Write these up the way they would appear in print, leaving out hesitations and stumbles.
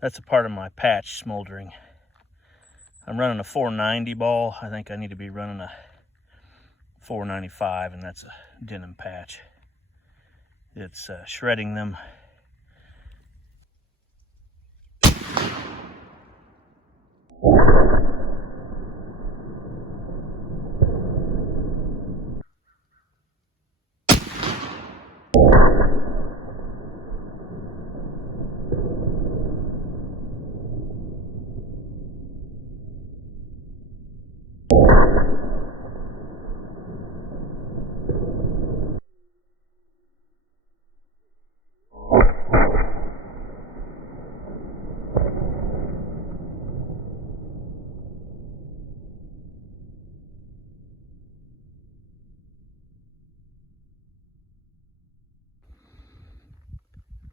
That's a part of my patch smoldering. I'm running a 490 ball. I think I need to be running a 495, and that's a denim patch. It's shredding them.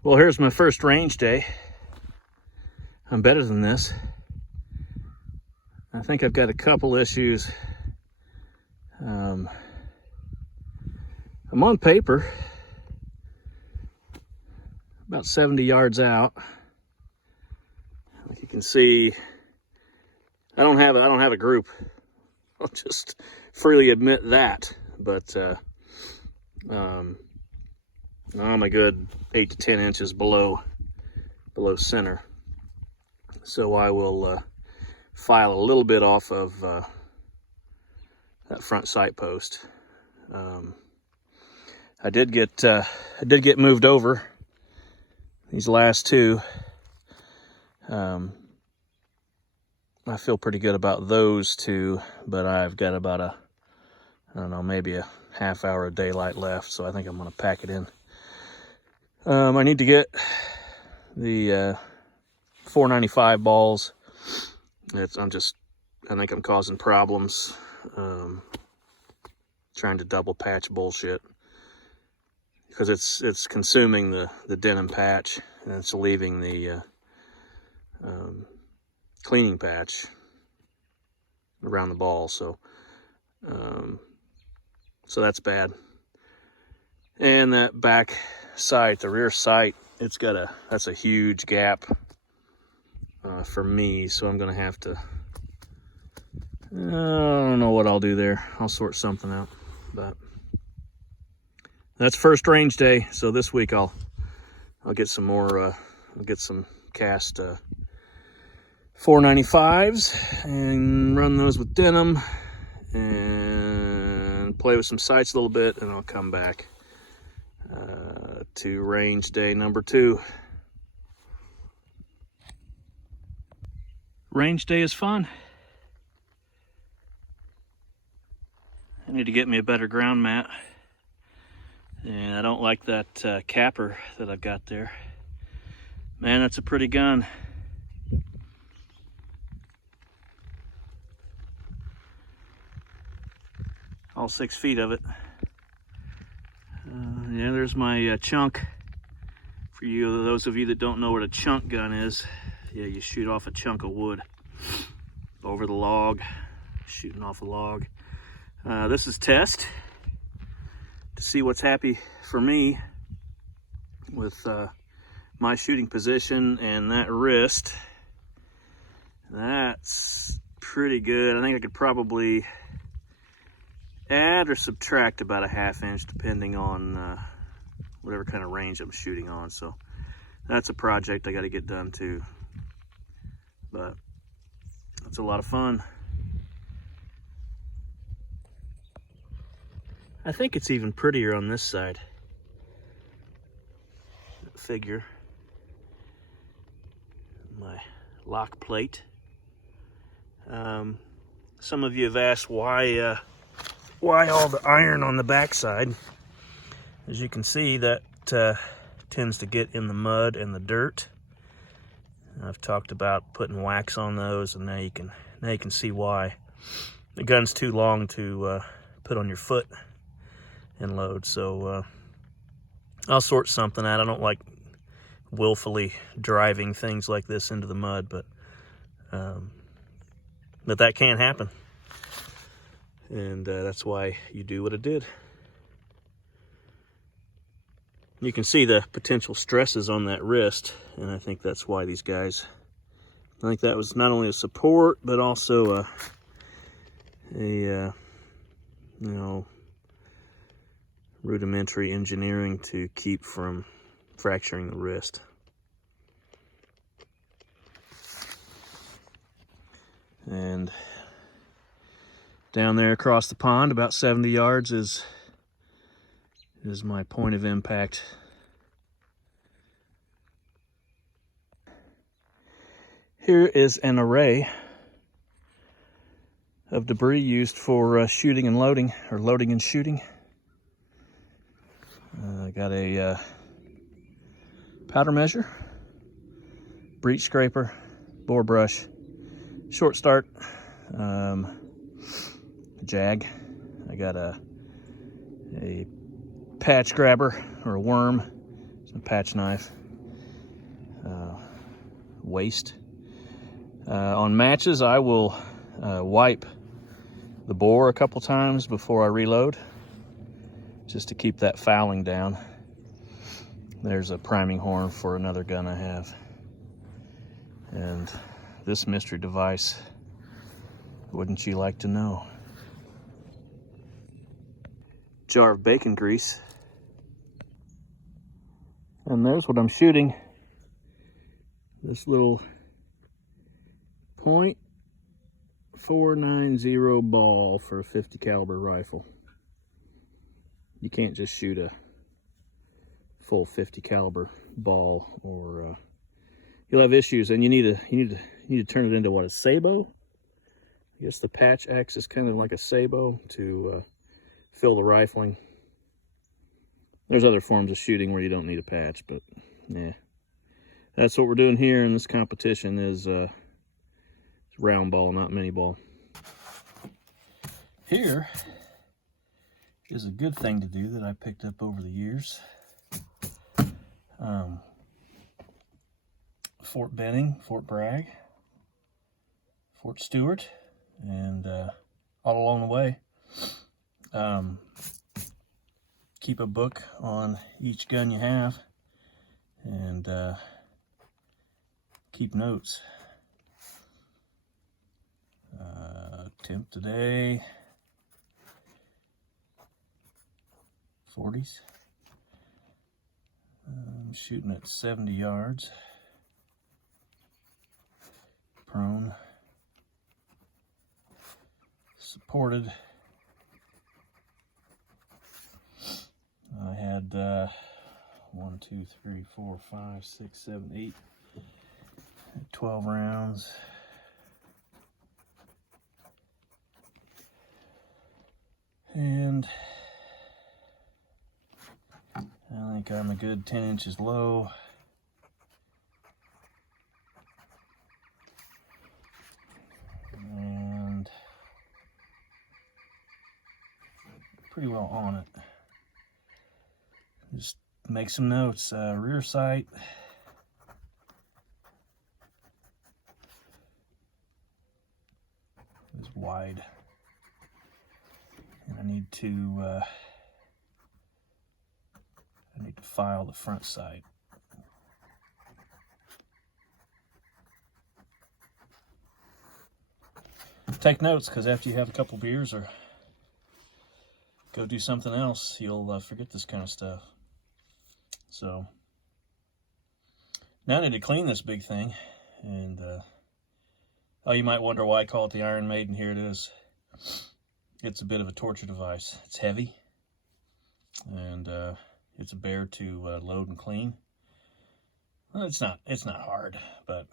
Well, here's my first range day. I'm better than this. I think I've got a couple issues. I'm on paper, about 70 yards out. Like you can see, I don't have a group. I'll just freely admit that. But I'm a good 8 to 10 inches below center. So I will file a little bit off of that front sight post. I did get moved over these last two. I feel pretty good about those two, but I've got about I don't know, maybe a half hour of daylight left, so I think I'm gonna pack it in. I need to get the 495 balls. I think I'm causing problems trying to double patch bullshit, because it's consuming the denim patch, and it's leaving the cleaning patch around the ball. So that's bad. And that back sight, the rear sight, that's a huge gap for me, so I'm gonna have to, I don't know what I'll do there. I'll sort something out. But that's first range day, so this week I'll get some more, I'll get some cast 495s and run those with denim and play with some sights a little bit, and I'll come back to range day number 2. Range day is fun. I need to get me a better ground mat, and I don't like that capper that I've got there. Man, that's a pretty gun. All 6 feet of it. Yeah, there's my chunk. For those of you that don't know what a chunk gun is, yeah, you shoot off a chunk of wood over the log, shooting off a log. This is test to see what's happy for me with my shooting position and that wrist. That's pretty good. I think I could probably add or subtract about a ½ inch depending on whatever kind of range I'm shooting on. So that's a project I got to get done too, but that's a lot of fun. I think it's even prettier on this side. Figure my lock plate. Some of you have asked why all the iron on the backside. As you can see, that tends to get in the mud and the dirt. I've talked about putting wax on those, and now you can see why. The gun's too long to put on your foot and load, so I'll sort something out. I don't like willfully driving things like this into the mud, but that can happen, and that's why you do what it did. You can see the potential stresses on that wrist, and I think that's why these guys, I think that was not only a support, but also you know, rudimentary engineering to keep from fracturing the wrist. And down there across the pond, about 70 yards, is my point of impact. Here is an array of debris used for shooting and loading, or loading and shooting. I got a powder measure, breech scraper, bore brush, short start, jag. I got a patch grabber, or a worm, some patch knife, waste. On matches, I will wipe the bore a couple times before I reload, just to keep that fouling down. There's a priming horn for another gun I have. And this mystery device, wouldn't you like to know? Jar of bacon grease. And there's what I'm shooting. This little .490 ball for a 50 caliber rifle. You can't just shoot a full 50 caliber ball, or you'll have issues, and you need to turn it into what, a sabot? I guess the patch acts as kind of like a sabot to fill the rifling. There's other forms of shooting where you don't need a patch, but yeah, that's what we're doing here in this competition. Is round ball, not mini ball. Here is a good thing to do that I picked up over the years. Fort Benning, Fort Bragg, Fort Stewart, and all along the way. Keep a book on each gun you have, and keep notes. Temp today, 40s. I'm shooting at 70 yards. Prone. Supported. I had 1, 2, 3, 4, 5, 6, 7, 8, 12 rounds. And I think I'm a good 10 inches low. And pretty well on it. Just make some notes. Rear sight. Is wide. And I need to file the front sight. Take notes, because after you have a couple beers or go do something else, you'll forget this kind of stuff. So now I need to clean this big thing, and oh, you might wonder why I call it the Iron Maiden. Here it is. It's a bit of a torture device. It's heavy, and it's a bear to load and clean. Well, it's not hard, but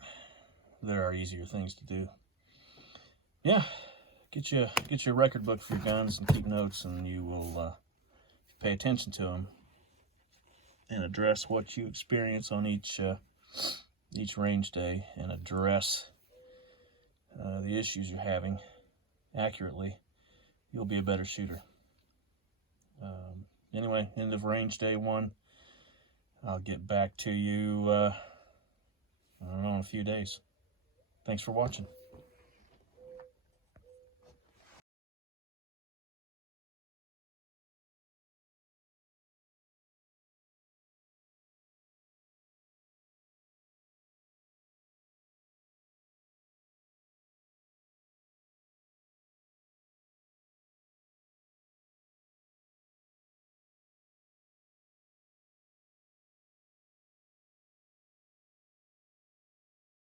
there are easier things to do. Yeah, get you a record book for your guns and keep notes, and you will pay attention to them and address what you experience on each range day, and address the issues you're having accurately. You'll be a better shooter. Anyway, end of range day 1. I'll get back to you, I don't know, in a few days. Thanks for watching.